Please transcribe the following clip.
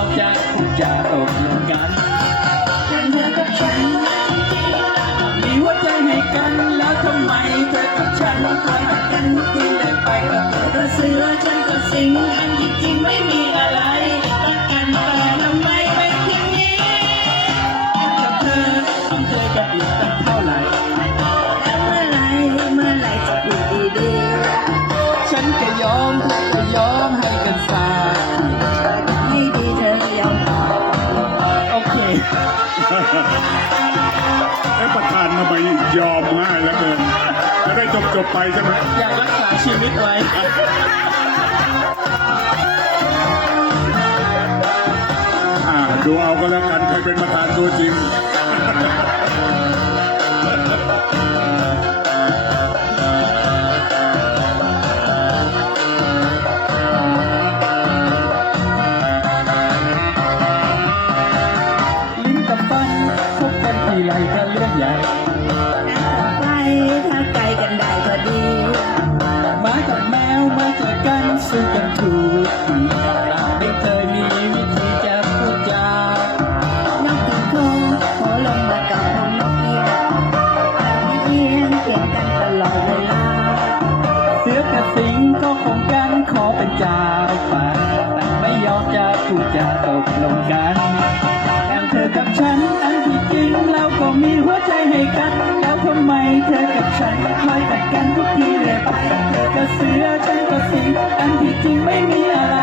อกจะพูดจาตกลงกันแค่เธอกับฉันมีหัวใจให้กันแล้วทำไมเธอกับฉันก็หักกันที่เลยไปก็เธอก็เสือฉันก็สิง โอเคเอ้ประธานทำไมยอมง่ายเหลือเกินจะได้จบจบๆไปใช่ไหมอยากรักษาชีวิตไว้อ่าดูเอาก็แล้วกันใครเป็นประธานตัวจริง สู้กันถูกทีเราไม่เคยมีวิธีจะพูดจานกถึงโคงขอลงมากับห้องเอียงเอียงเปลี่ยนกันตลอดเวลา เสือกับสิงก็คงกันขอเป็นจ้าป่าแต่ไม่ยอมจะพูดจาตกลงกันแอบเธอกับฉันอันที่จริงเราก็มีหัวใจให้กัน แล้วทำไมเธอกับฉันคอ ก็เสือฉันก็สิงอันที่จริงไม่มีอะไรรักกัน